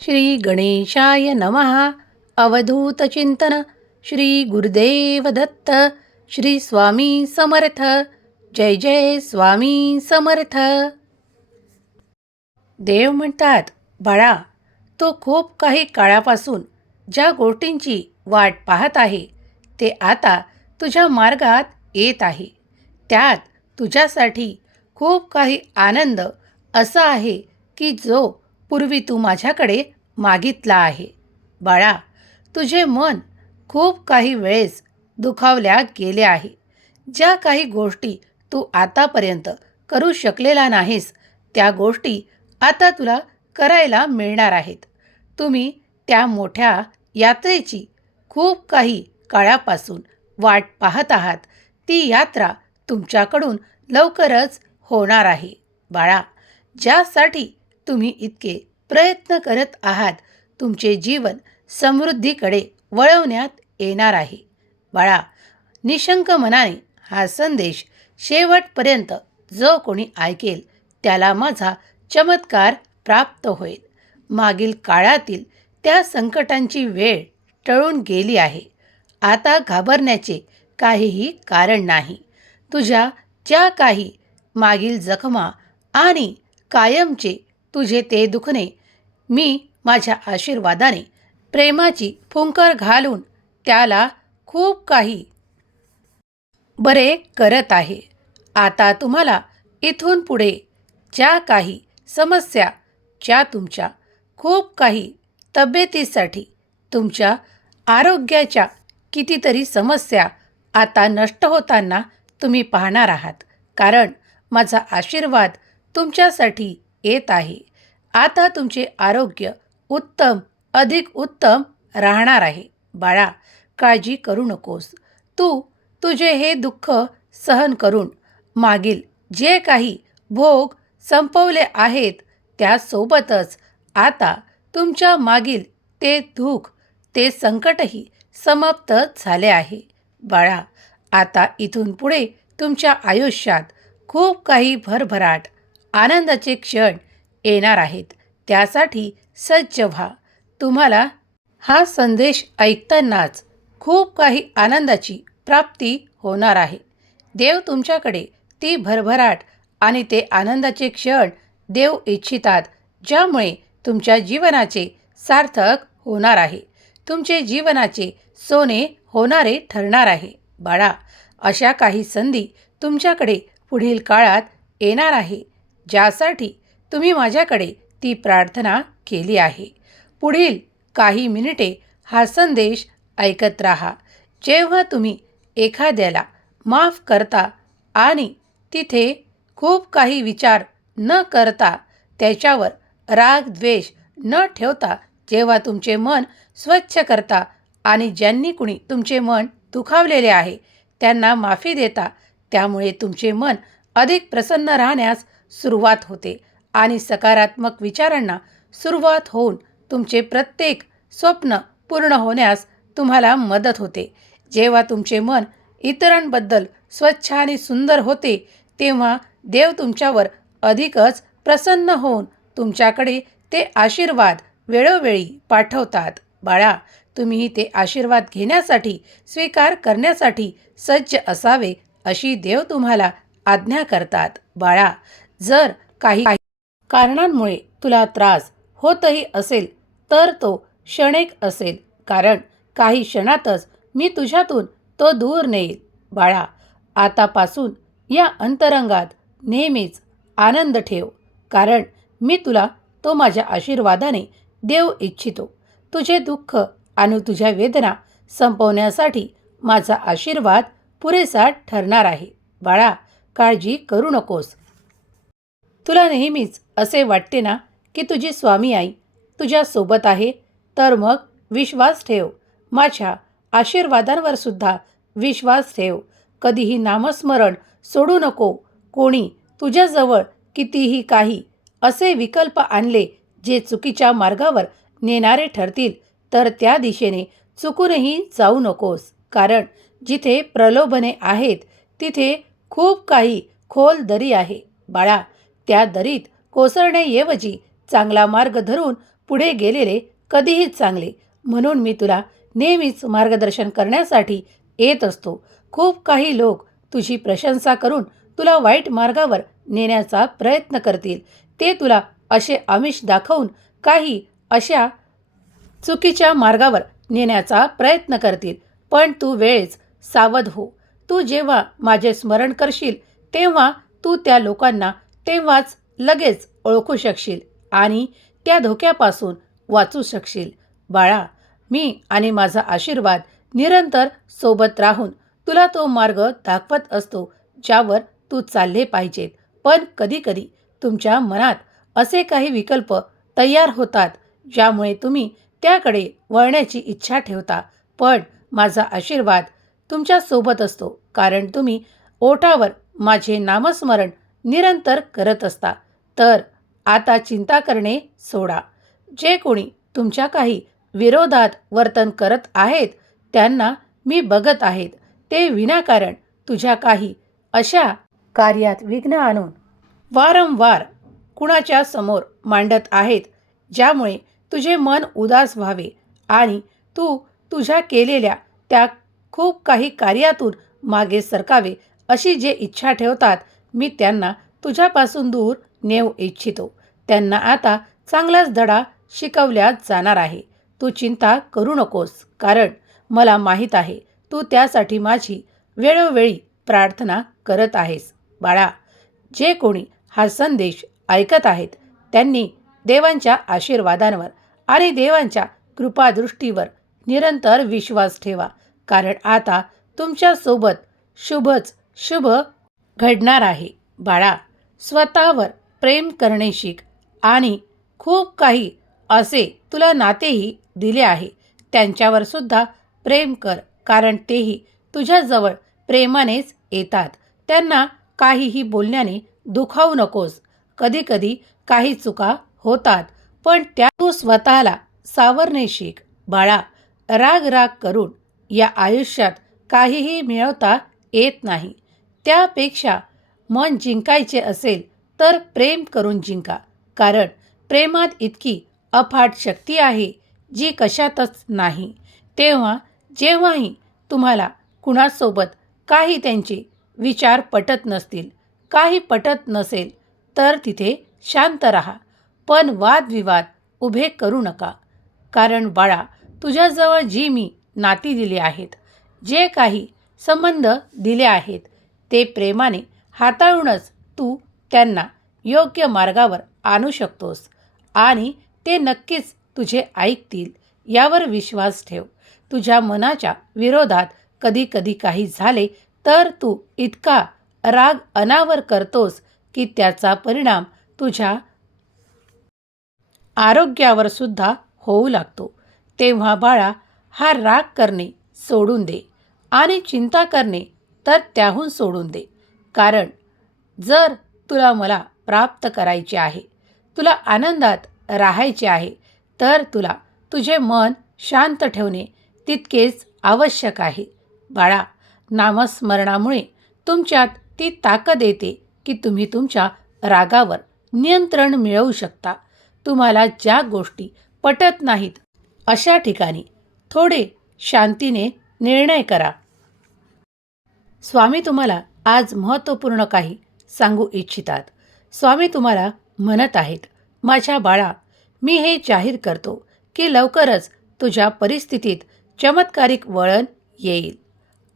श्री गणेशाय नमः अवधूतचिंतन श्री गुरुदेव दत्त। श्री स्वामी समर्थ। जय जय स्वामी समर्थ। देव म्हणतात बाळा तो खूप काही काळापासून ज्या गोष्टींची वाट पाहत आहे ते आता तुझ्या मार्गात येत आहे. त्यात तुझ्यासाठी खूप काही आनंद असा आहे की जो पूर्वी तू माझ्याकडे मागितला आहे. बाळा तुझे मन खूप काही वेळेस दुखावल्या गेले आहे. ज्या काही गोष्टी तू आतापर्यंत करू शकलेला नाहीस त्या गोष्टी आता तुला करायला मिळणार आहेत. तुम्ही त्या मोठ्या यात्रेची खूप काही काळापासून वाट पाहत आहात. ती यात्रा तुमच्याकडून लवकरच होणार आहे. बाळा ज्यासाठी तुम्ही इतके प्रयत्न करत आहात तुमचे जीवन समृद्धीकडे वळवण्यात येणार आहे. बाळा निशंक मनाने हा संदेश शेवटपर्यंत जो कोणी ऐकेल त्याला माझा चमत्कार प्राप्त होईल. मागील काळातील त्या संकटांची वेळ टळून गेली आहे. आता घाबरण्याचे काहीही कारण नाही. तुझ्या ज्या काही मागील जखमा आणि कायमचे तुझे ते दुखणे मी माझ्या आशीर्वादाने प्रेमाची फुंकर घालून त्याला खूप काही बरे करत आहे. आता तुम्हाला इथून पुढे ज्या काही समस्या ज्या तुमच्या खूप काही तब्येतीसाठी तुमच्या आरोग्याच्या कितीतरी समस्या आता नष्ट होताना तुम्ही पाहणार आहात. कारण माझा आशीर्वाद तुमच्यासाठी येत आहे. आता तुमचे आरोग्य उत्तम अधिक उत्तम राहणार आहे. बाळा काळजी करू नकोस. तू तुझे हे दुःख सहन करून मागील जे काही भोग संपवले आहेत त्यासोबतच आता तुमच्या मागील ते दुःख ते संकटही समाप्त झाले आहे. बाळा आता इथून पुढे तुमच्या आयुष्यात खूप काही भरभराट आनंदाचे क्षण येणार आहेत. त्यासाठी सज्ज व्हा. तुम्हाला हा संदेश ऐकतानाच खूप काही आनंदाची प्राप्ती होणार आहे. देव तुमच्याकडे ती भरभराट आणि ते आनंदाचे क्षण देव इच्छितात ज्यामुळे तुमच्या जीवनाचे सार्थक होणार आहे. तुमचे जीवनाचे सोने होणारे ठरणार आहे. बाळा अशा काही संधी तुमच्याकडे पुढील काळात येणार आहे. ज्यासाठी तुम्ही माझ्याकडे ती प्रार्थना केली आहे. पुढील काही मिनिटे हा संदेश ऐकत राहा. जेव्हा तुम्ही एखाद्याला माफ करता आणि तिथे खूप काही विचार न करता त्याच्यावर राग द्वेष न ठेवता जेव्हा तुमचे मन स्वच्छ करता आणि ज्यांनी कुणी तुमचे मन दुखावलेले आहे त्यांना माफी देता त्यामुळे तुमचे मन अधिक प्रसन्न राहण्यास सुरुवात होते आणि सकारात्मक विचारांना सुरुवात होऊन तुमचे प्रत्येक स्वप्न पूर्ण होण्यास तुम्हाला मदत होते. जेव्हा तुमचे मन इतरांबद्दल स्वच्छ आणि सुंदर होते तेव्हा देव तुमच्यावर अधिकच प्रसन्न होऊन तुमच्याकडे ते आशीर्वाद वेळोवेळी पाठवतात. बाळा तुम्ही ते आशीर्वाद घेण्यासाठी स्वीकार करण्यासाठी सज्ज असावे अशी देव तुम्हाला आज्ञा करतात. बाळा जर काही कारणांमुळे तुला त्रास होतही असेल तर तो क्षणिक असेल. कारण काही क्षणातच मी तुझ्यातून तो दूर नेईल. बाळा आतापासून या अंतरंगात नेहमीच आनंद ठेव. कारण मी तुला तो माझ्या आशीर्वादाने देऊ इच्छितो. तुझे दुःख आणि तुझ्या वेदना संपवण्यासाठी माझा आशीर्वाद पुरेसा ठरणार आहे. बाळा काळजी करू नकोस. तुला नेहमीच असे वाटते ना की तुझी स्वामी आई तुझ्यासोबत आहे? तर मग विश्वास ठेव. माझ्या आशीर्वादांवर सुद्धा विश्वास ठेव. कधीही नामस्मरण सोडू नको. कोणी तुझ्याजवळ कितीही काही असे विकल्प आणले जे चुकीच्या मार्गावर नेणारे ठरतील तर त्या दिशेने चुकूनही जाऊ नकोस. कारण जिथे प्रलोभने आहेत तिथे खूप काही खोल दरी आहे. बाळा त्या दरीत कोसळण्याऐवजी चांगला मार्ग धरून पुढे गेलेले कधीही चांगले. म्हणून मी तुला नेहमीच मार्गदर्शन करण्यासाठी येत असतो. खूप काही लोक तुझी प्रशंसा करून तुला वाईट मार्गावर नेण्याचा प्रयत्न करतील. ते तुला असे आमिष दाखवून काही अशा चुकीच्या मार्गावर नेण्याचा प्रयत्न करतील. पण तू वेळेस सावध हो. तू जेव्हा माझे स्मरण करशील तेव्हा तू त्या लोकांना तेव्हाच लगेच ओळखू शकशील आणि त्या धोक्यापासून वाचू शकशील. बाळा मी आणि माझा आशीर्वाद निरंतर सोबत राहून तुला तो मार्ग दाखवत असतो ज्यावर तू चालले पाहिजेत पण कधीकधी तुमच्या मनात असे काही विकल्प तयार होतात ज्यामुळे तुम्ही त्याकडे वळण्याची इच्छा ठेवता. पण माझा आशीर्वाद तुमच्यासोबत असतो कारण तुम्ही ओठावर माझे नामस्मरण निरंतर करत असता. तर आता चिंता करणे सोडा. जे कोणी तुमच्या काही विरोधात वर्तन करत आहेत त्यांना मी बघत आहेत. ते विनाकारण तुझ्या काही अशा कार्यात विघ्न आणून वारंवार कुणाच्या समोर मांडत आहेत ज्यामुळे तुझे मन उदास व्हावे आणि तू तुझ्या केलेल्या त्या खूप काही कार्यातून मागे सरकावे अशी जे इच्छा ठेवतात मी त्यांना तुझ्यापासून दूर नेऊ इच्छितो. त्यांना आता चांगलाच धडा शिकवल्या जाणार आहे. तू चिंता करू नकोस कारण मला माहीत आहे तू त्यासाठी माझी वेळोवेळी प्रार्थना करत आहेस. बाळा जे कोणी हा संदेश ऐकत आहेत त्यांनी देवांच्या आशीर्वादांवर आणि देवांच्या कृपादृष्टीवर निरंतर विश्वास ठेवा. कारण आता तुमच्यासोबत शुभच शुभ घडणार आहे. बाळा स्वतःवर प्रेम करणे शिक आणि खूप काही असे तुला नातेही दिले आहे. त्यांच्यावर सुद्धा प्रेम कर कारण तेही तुझ्याजवळ प्रेमानेच येतात. त्यांना काहीही बोलण्याने दुखावू नकोस. कधीकधी काही चुका होतात पण त्या तू स्वतःला सावरणे शिक. बाळा राग राग करून या आयुष्यात काहीही मिळवता येत नाही. त्यापेक्षा मन जिंकायचे असेल तर प्रेम करून जिंका. कारण प्रेमात इतकी अफाट शक्ती आहे जी कशातच नाही. तेव्हा जेव्हाही तुम्हाला कुणासोबत काही त्यांचे विचार पटत नसतील काही पटत नसेल तर तिथे शांत राहा. पण वादविवाद उभे करू नका. कारण बाळा तुझ्याजवळ जी मी नाती दिली आहेत जे काही संबंध दिले आहेत ते प्रेमाने हाताळूनच तू त्यांना योग्य मार्गावर आणू शकतोस. आणि ते नक्कीच तुझे ऐकतील यावर विश्वास ठेव. तुझ्या मनाच्या विरोधात कधी कधी काही झाले तर तू इतका राग अनावर करतोस की त्याचा परिणाम तुझ्या आरोग्यावर सुद्धा होऊ लागतो. तेव्हा बाळा हा राग करणे सोडून दे आणि चिंता करणे तर त्याहून सोडून दे. कारण जर तुला मला प्राप्त करायचे आहे तुला आनंदात राहायचे आहे तर तुला तुझे मन शांत ठेवणे तितकेच आवश्यक आहे. बाळा नामस्मरणामुळे तुमच्यात ती ताकद येते की तुम्ही तुमच्या रागावर नियंत्रण मिळवू शकता. तुम्हाला ज्या गोष्टी पटत नाहीत अशा ठिकाणी थोडे शांतीने निर्णय करा. स्वामी तुम्हाला आज महत्त्वपूर्ण काही सांगू इच्छितात. स्वामी तुम्हाला म्हणत आहेत माझ्या बाळा मी हे जाहीर करतो की लवकरच तुझ्या परिस्थितीत चमत्कारिक वळण येईल.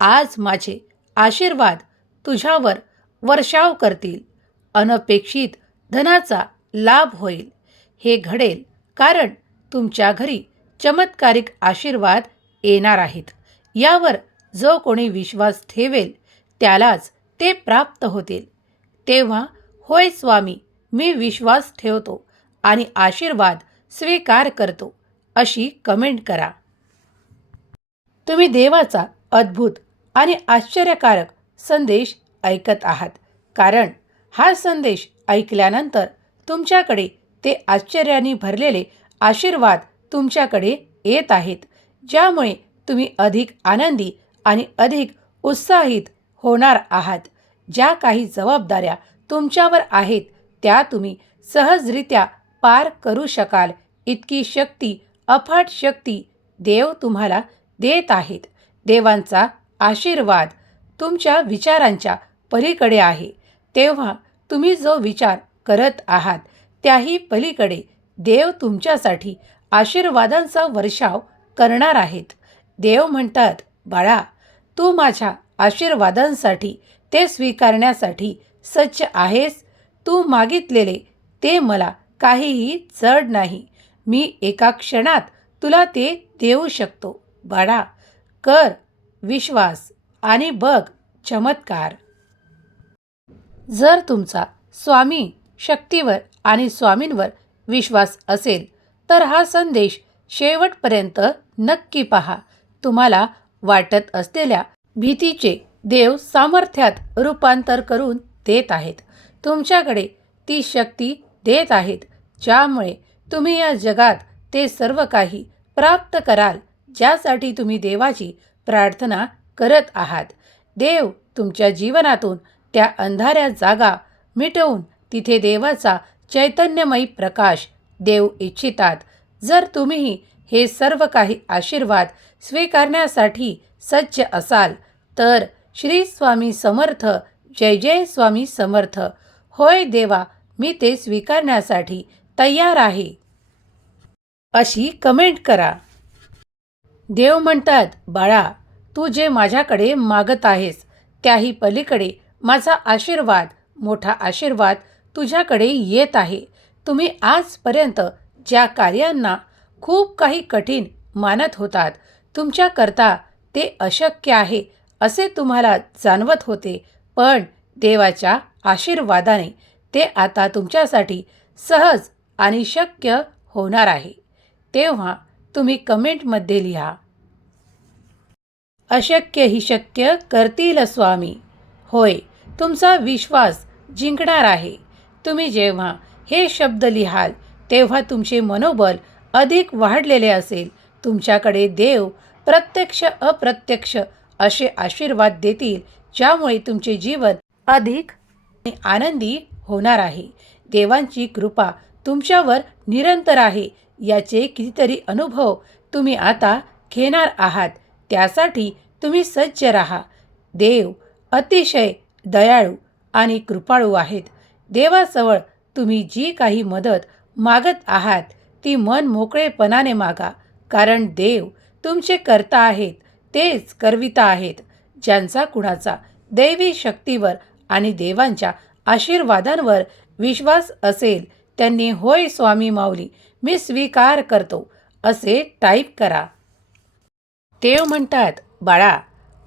आज माझे आशीर्वाद तुझ्यावर वर्षाव करतील. अनपेक्षित धनाचा लाभ होईल. हे घडेल कारण तुमच्या घरी चमत्कारिक आशीर्वाद येणार आहेत. यावर जो कोणी विश्वास ठेवेल त्यालाच ते प्राप्त होतील. तेव्हा होय स्वामी मी विश्वास ठेवतो आणि आशीर्वाद स्वीकार करतो अशी कमेंट करा. तुम्ही देवाचा अद्भुत आणि आश्चर्यकारक संदेश ऐकत आहात. कारण हा संदेश ऐकल्यानंतर तुमच्याकडे ते आश्चर्याने भरलेले आशीर्वाद तुमच्याकडे येत आहेत ज्यामुळे तुम्ही अधिक आनंदी आणि अधिक उत्साहित होणार आहात. ज्या काही जबाबदाऱ्या तुमच्यावर आहेत त्या तुम्ही सहजरित्या पार करू शकाल. इतकी शक्ती अफाट शक्ती देव तुम्हाला देत आहेत. देवांचा आशीर्वाद तुमच्या विचारांच्या पलीकडे आहे. तेव्हा तुम्ही जो विचार करत आहात त्याही पलीकडे देव तुमच्यासाठी आशीर्वादांचा वर्षाव करणार आहेत. देव म्हणतात बाळा तू माझ्या आशीर्वादांसाठी ते स्वीकारण्यासाठी सज्ज आहेस. तू मागितलेले ते मला काहीही जड नाही. मी एका क्षणात तुला ते देऊ शकतो. बाळा कर विश्वास आणि बघ चमत्कार. जर तुमचा स्वामी शक्तीवर आणि स्वामींवर विश्वास असेल तर हा संदेश शेवटपर्यंत नक्की पहा. तुम्हाला वाटत असलेल्या भीतीचे देव सामर्थ्यात रूपांतर करून देत आहेत. तुमच्याकडे ती शक्ती देत आहेत ज्यामुळे तुम्ही या जगात ते सर्व काही प्राप्त कराल ज्यासाठी तुम्ही देवाची प्रार्थना करत आहात. देव तुमच्या जीवनातून त्या अंधाऱ्या जागा मिटवून तिथे देवाचा चैतन्यमयी प्रकाश देव इच्छितात. जर तुम्ही हे सर्व काही आशीर्वाद स्वीकारण्यासाठी सज्ज असाल. तर श्री स्वामी समर्थ जय जय स्वामी समर्थ. होय देवा मी ते स्वीकारण्यासाठी तयार आहे. अशी कमेंट करा. देव म्हणतात बाळा तू जे माझ्याकडे मागत आहेस त्याही पलीकडे माझा आशीर्वाद मोठा आशीर्वाद तुझ्याकडे येत आहे. तुम्ही आजपर्यंत ज्या कार्यांना खूप काही कठीण मानत होतात. तुमच्याकरता ते अशक्य आहे असे तुम्हाला जाणवत होते. पण देवाच्या आशीर्वादाने ते आता तुमच्यासाठी सहज आणि शक्य होणार आहे. तेव्हा तुम्ही कमेंटमध्ये लिहा. अशक्य ही शक्य करतील स्वामी. होय तुमचा विश्वास जिंकणार आहे. तुम्ही जेव्हा हे शब्द लिहाल तेव्हा तुमचे मनोबल अधिक वाढलेले असेल. तुमच्याकडे देव प्रत्यक्ष अप्रत्यक्ष असे आशीर्वाद देतील ज्यामुळे तुमचे जीवन अधिक आनंदी होणार आहे. देवांची कृपा तुमच्यावर निरंतर आहे. याचे कितीतरी अनुभव तुम्ही आता घेणार आहात. त्यासाठी तुम्ही सज्ज राहा. देव अतिशय दयाळू आणि कृपाळू आहेत. देवाजवळ तुम्ही जी काही मदत मागत आहात ती मन मोकळेपणाने मागा कारण देव तुमचे करता आहेत तेच करविता आहेत ज्यांचा कुणाचा दैवी शक्तीवर आणि देवांच्या आशीर्वादांवर विश्वास असेल त्यांनी होय स्वामी माऊली मी स्वीकार करतो असे टाईप करा. देव म्हणतात बाळा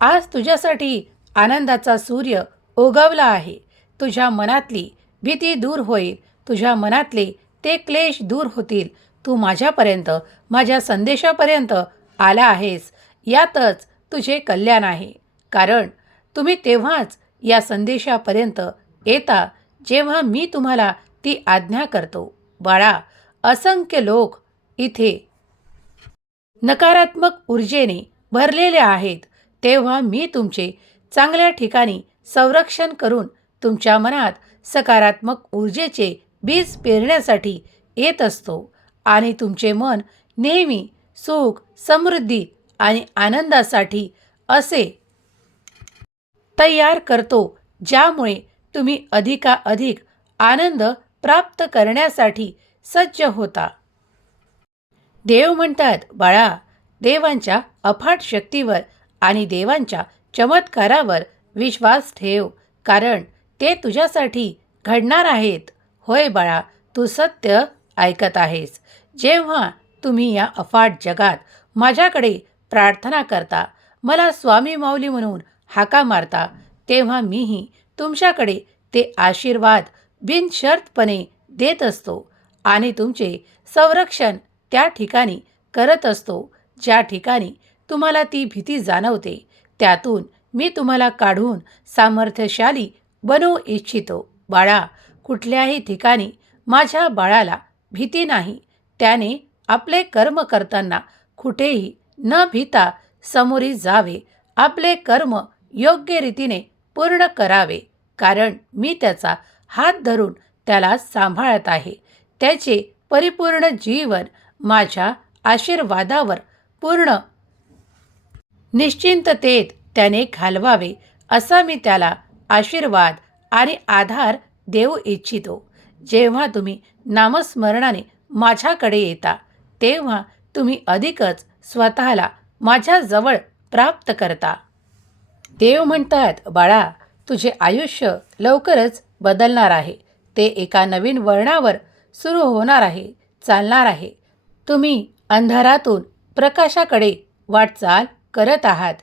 आज तुझ्यासाठी आनंदाचा सूर्य उगवला आहे. तुझ्या मनातली भीती दूर होईल. तुझ्या मनातले ते क्लेश दूर होतील. तू माझ्यापर्यंत माझ्या संदेशापर्यंत आला आहेस. यातच तुझे कल्याण आहे. कारण तुम्ही तेव्हाच या संदेशापर्यंत येता जेव्हा मी तुम्हाला ती आज्ञा करतो. बाळा असंख्य लोक इथे नकारात्मक ऊर्जेने भरलेले आहेत. तेव्हा मी तुमचे चांगल्या ठिकाणी संरक्षण करून तुमच्या मनात सकारात्मक ऊर्जेचे बीज पेरण्यासाठी येत असतो आणि तुमचे मन नेहमी सुख समृद्धी आणि आनंदासाठी असे तयार करतो ज्यामुळे तुम्ही अधिकाधिक आनंद प्राप्त करण्यासाठी सज्ज होता. देव म्हणतात बाळा देवांच्या अफाट शक्तीवर आणि देवांच्या चमत्कारावर विश्वास ठेव कारण ते तुझ्यासाठी घडणार आहेत. होय बाळा तू सत्य ऐकत आहेस. जेव्हा तुम्ही या अफाट जगात माझ्याकडे प्रार्थना करता मला स्वामी माऊली म्हणून हाका मारता तेव्हा मीही तुमच्याकडे ते आशीर्वाद बिनशर्तपणे देत असतो आणि तुमचे संरक्षण त्या ठिकाणी करत असतो ज्या ठिकाणी तुम्हाला ती भीती जाणवते त्यातून मी तुम्हाला काढून सामर्थ्यशाली बनवू इच्छितो. बाळा कुठल्याही ठिकाणी माझ्या बाळाला भीती नाही. त्याने आपले कर्म करताना कुठेही न भीता समोरी जावे. आपले कर्म योग्य रीतीने पूर्ण करावे. कारण मी त्याचा हात धरून त्याला सांभाळत आहे. त्याचे परिपूर्ण जीवन माझ्या आशीर्वादावर पूर्ण निश्चिंततेत त्याने घालवावे असा मी त्याला आशीर्वाद आणि आधार देऊ इच्छितो. जेव्हा तुम्ही नामस्मरणाने माझ्याकडे येता तेव्हा तुम्ही अधिकच स्वतःला माझ्याजवळ प्राप्त करता. देव म्हणतात बाळा तुझे आयुष्य लवकरच बदलणार आहे. ते एका नवीन वळणावर सुरू होणार आहे चालणार आहे. तुम्ही अंधारातून प्रकाशाकडे वाटचाल करत आहात.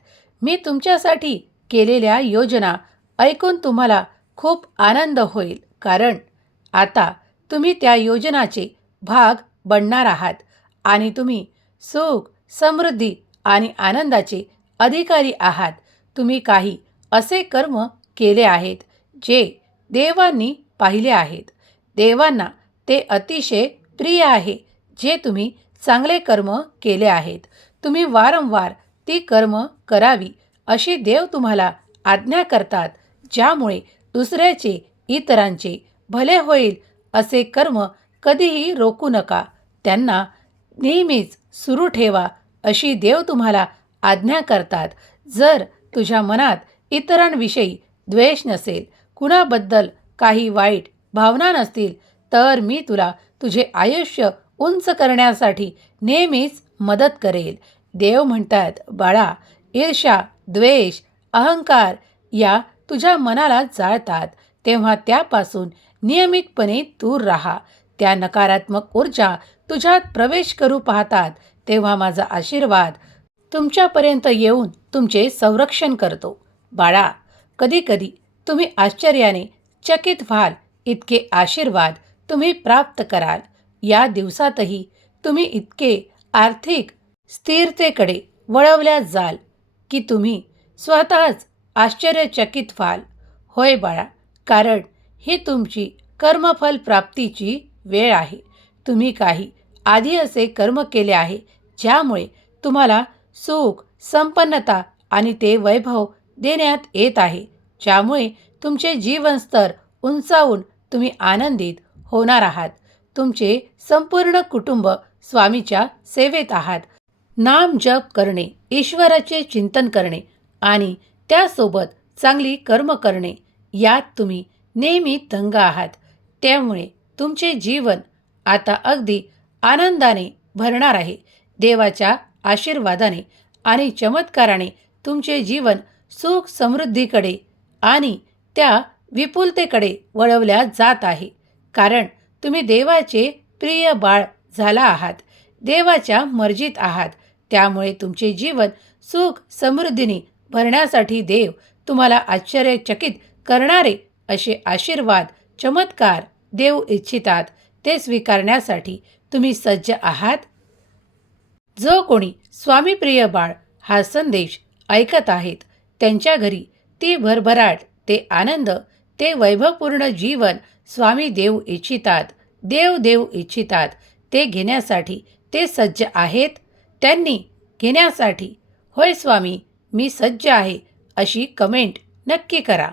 मी तुमच्यासाठी केलेल्या योजना ऐकून तुम्हाला खूप आनंद होईल. कारण आता तुम्ही त्या योजनाचे भाग बनणार आहात आणि तुम्ही सुख समृद्धी आणि आनंदाचे अधिकारी आहात. तुम्ही काही असे कर्म केले आहेत जे देवांनी पाहिले आहेत. देवांना ते अतिशय प्रिय आहे जे तुम्ही चांगले कर्म केले आहेत. तुम्ही वारंवार ती कर्म करावी अशी देव तुम्हाला आज्ञा करतात ज्यामुळे दुसऱ्याचे इतरांचे भले होईल असे कर्म कधीही रोखू नका. त्यांना नेहमीच सुरू ठेवा अशी देव तुम्हाला आज्ञा करतात. जर तुझ्या मनात इतरांविषयी द्वेष नसेल कुणाबद्दल काही वाईट भावना नसतील तर मी तुला तुझे आयुष्य उंच करण्यासाठी नेहमीच मदत करेल. देव म्हणतात बाळा ईर्षा द्वेष अहंकार या तुझ्या मनाला जाळतात तेव्हा त्यापासून नियमितपणे दूर राहा. त्या नकारात्मक ऊर्जा तुझ्यात प्रवेश करू पाहतात तेव्हा माझा आशीर्वाद तुमच्यापर्यंत येऊन तुमचे संरक्षण करतो. बाळा कधीकधी तुम्ही आश्चर्याने चकित व्हाल इतके आशीर्वाद तुम्ही प्राप्त कराल. या दिवसातही तुम्ही इतके आर्थिक स्थिरतेकडे वळवल्या जाल की तुम्ही स्वतःच आश्चर्यचकित व्हाल. होय बाळा कारण ही तुमची कर्मफल प्राप्तीची वेळ आहे. तुम्ही काही आधी असे कर्म केले आहे ज्यामुळे तुम्हाला सुख संपन्नता आणि ते वैभव देण्यात येत आहे ज्यामुळे तुमचे जीवनस्तर उंचावून तुम्ही आनंदित होणार आहात. तुमचे संपूर्ण कुटुंब स्वामीच्या सेवेत आहात. नाम जप करणे ईश्वराचे चिंतन करणे आणि त्यासोबत चांगली कर्म करणे यात तुम्ही नेहमी दंग आहात. त्यामुळे तुमचे जीवन आता अगदी आनंदाने भरणार आहे. देवाच्या आशीर्वादाने आणि चमत्काराने तुमचे जीवन सुख समृद्धीकडे आणि त्या विपुलतेकडे वळवल्या जात आहे. कारण तुम्ही देवाचे प्रिय बाळ झाला आहात. देवाच्या मर्जीत आहात. त्यामुळे तुमचे जीवन सुख समृद्धीने भरण्यासाठी देव तुम्हाला आश्चर्यचकित करणारे असे आशीर्वाद चमत्कार देऊ इच्छितात ते स्वीकारण्यासाठी तुम्ही सज्ज आहात? जो कोणी स्वामीप्रिय बाळ हा संदेश ऐकत आहेत त्यांच्या घरी ती भरभराट ते आनंद ते वैभवपूर्ण जीवन स्वामी देऊ इच्छितात देव देऊ इच्छितात ते घेण्यासाठी ते सज्ज आहेत? त्यांनी घेण्यासाठी होय स्वामी मी सज्ज आहे अशी कमेंट नक्की करा.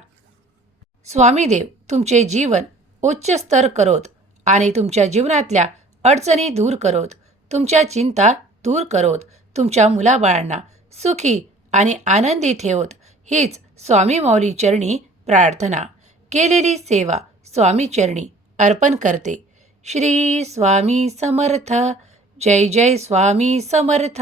स्वामीदेव तुमचे जीवन उच्च स्तर करोत आणि तुमच्या जीवनातल्या अडचणी दूर करोत. तुमच्या चिंता दूर करोत. तुमच्या मुलाबाळांना सुखी आणि आनंदी ठेवत. हीच स्वामी माऊली चरणी प्रार्थना. केलेली सेवा स्वामी चरणी अर्पण करते. श्री स्वामी समर्थ. जय जय स्वामी समर्थ.